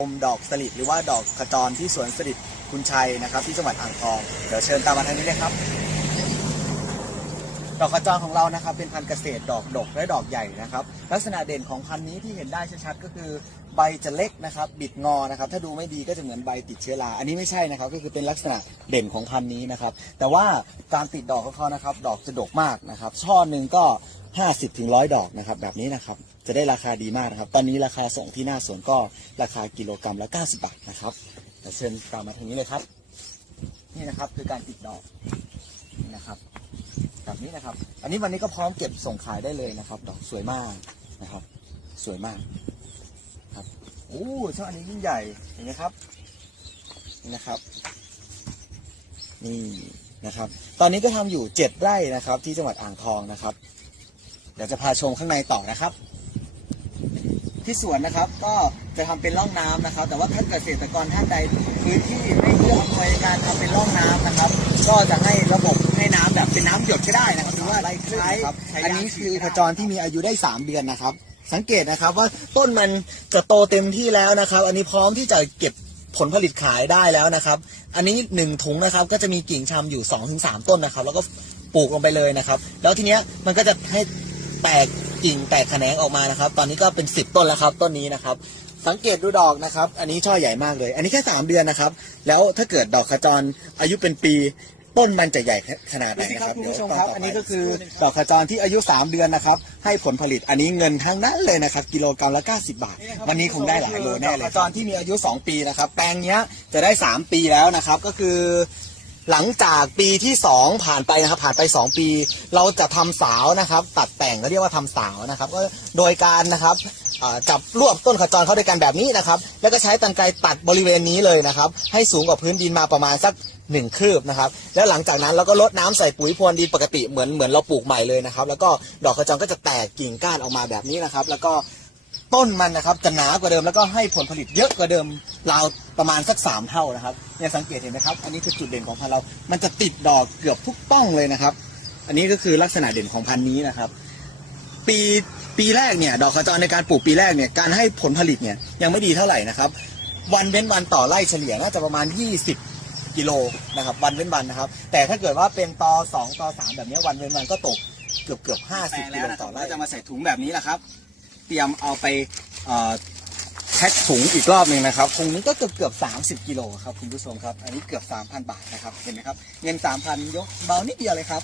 ชมดอกสลิดหรือว่าดอกขจรที่สวนสลิดคุณชัยนะครับที่จังหวัดอ่างทอง เดี๋ยวเชิญตามมาทางนี้เลยครับดอกกระจองของเรานะครับ เป็นพันธุ์เกษตรดอกดกและดอกใหญ่นะครับ ลักษณะเด่นของพันธุ์นี้ที่เห็นได้ชัดๆก็คือใบจะเล็กนะครับ บิดงอนะครับ ถ้าดูไม่ดีก็จะเหมือนใบติดเชื้อราอันนี้ไม่ใช่นะครับ ก็คือเป็นลักษณะเด่นของพันธุ์นี้นะครับ แต่ว่าการติดดอกของเขานะครับ ดอกจะดกมากนะครับ ช่อหนึ่งก็50ถึงร้อยดอกนะครับ แบบนี้นะครับจะได้ราคาดีมากนะครับ ตอนนี้ราคาส่งที่หน้าสวนก็ราคากิโลกรรัมละ90บาทนะครับ เชิญตามมาทางนี้เลยครับนี่นะครับคือการติดดอกนี่นะครับแบบนี้นะครับ อันนี้วันนี้ก็พร้อมเก็บส่งขายได้เลยนะครับดอกสวยมากนะครับ สวยมากครับโอ้ช่ออันนี้ยิ่งใหญ่เห็นไหมครับนี่นะครับนี่นะครับ ตอนนี้ก็ทำอยู่เจ็ดไร่นะครับ ที่จังหวัดอ่างทองนะครับเดี๋ยวจะพาชมข้างในต่อนะครับ ที่สวนนะครับก็จะทำเป็นร่องน้ำนะครับ แต่ว่าท่านเกษตรกรท่านใดพื้นที่ไม่เอื้ออำนวยการทำเป็นร่องน้ำนะครับ ก็จะให้ระบบให้น้ำแบบเป็นน้ำหยดใช้ได้ารถไล่คร้บอันนี้คือปจรที่มีอายุได้ 3 เดือนนะครับ สังเกตนะครับว่าต้นมันจะโตเต็มที่แล้วนะครับ อันนี้พร้อมที่จะเก็บผลผลิตขายได้แล้วนะครับ อันนี้1ถุงนะครับก็จะมีกิ่งชำอยู่2-3ต้นนะครับ แล้วก็ปลูกลงไปเลยนะครับ แล้วทีเนี้ยมันก็จะให้แตกกิ่งแตกแขนงออกมานะครับ ตอนนี้ก็เป็น 10 ต้นแล้วครับต้นนี้นะครับ สังเกตดูดอกนะครับ อันนี้ช่อใหญ่มากเลย อันนี้แค่3เดือนนะครับ แล้วถ้าเกิดดอกขจรอายุเป็นปีต้นมันจะใหญ่ขนาดไหนครับคุณผู้ชมครับ อันนี้ก็คือ ดอกขจรที่อายุ 3 เดือนนะครับให้ผลผลิตอันนี้เงินทั้งนั้นเลยนะครับกิโลกรัมละ 90 บาท วันนี้คงได้หลายโลแน่เลยขจรที่มีอายุ 2 ปีนะครับ แปลงนี้จะได้ 3 ปีแล้วนะครับก็คือหลังจากปีที่ 2 ผ่านไปนะครับผ่านไป 2 ปี เราจะทำสาวนะครับตัดแต่งเรียกว่าทำสาวนะครับก็โดยการนะครับจับรวบต้นขจรเข้าด้วยกันแบบนี้นะครับ แล้วก็ใช้ตันไกตัดบริเวณนี้เลยนะครับ ให้สูงกว่าพื้นดินมาประมาณสักหนึ่งคืบนะครับแล้วหลังจากนั้นเราก็ลดน้ำใส่ปุ๋ยพรวนดินปกติเหมือนเหมือนเราปลูกใหม่เลยนะครับแล้วก็ดอกขจรก็จะแตกกิ่งก้านออกมาแบบนี้นะครับ แล้วก็ต้นมันนะครับจะหนากว่าเดิมแล้วก็ให้ผลผลิตเยอะกว่าเดิมราวประมาณสัก3เท่านะครับเนี่ยสังเกตเห็นไหมครับอันนี้คือจุดเด่นของพันธุ์เรา มันจะติดดอกเกือบทุกป้องเลยนะครับ อันนี้ก็คือลักษณะเด่นของพันธุ์นี้นะครับปีปีแรกเนี่ยดอกขจรในการปลูกปีแรกเนี่ยการให้ผลผลิตเนี่ยยังไม่ดีเท่าไหร่นะครับวันเว้นวันต่อไร่เฉลี่ยน่าจะประมาณ 20กิโลนะครับวันเว้นวันนะครับแต่ถ้าเกิดว่าเป็นตอสองต่อสามแบบนี้วันเว้นวันก็ตกเกือบเกือบห้าสิบกิโลต่อไร่จะมาใส่ถุงแบบนี้แหละครับ เตรียมเอาไปแพ็คถุงอีกรอบหนึ่งนะครับถุงนี้ก็เกือบเกือบสามสิบกิโลครับคุณผู้ชมครับอันนี้เกือบสามพันบาทนะครับเห็นไหมครับเงินสามพันยกเบานิดเดียวเลยครับ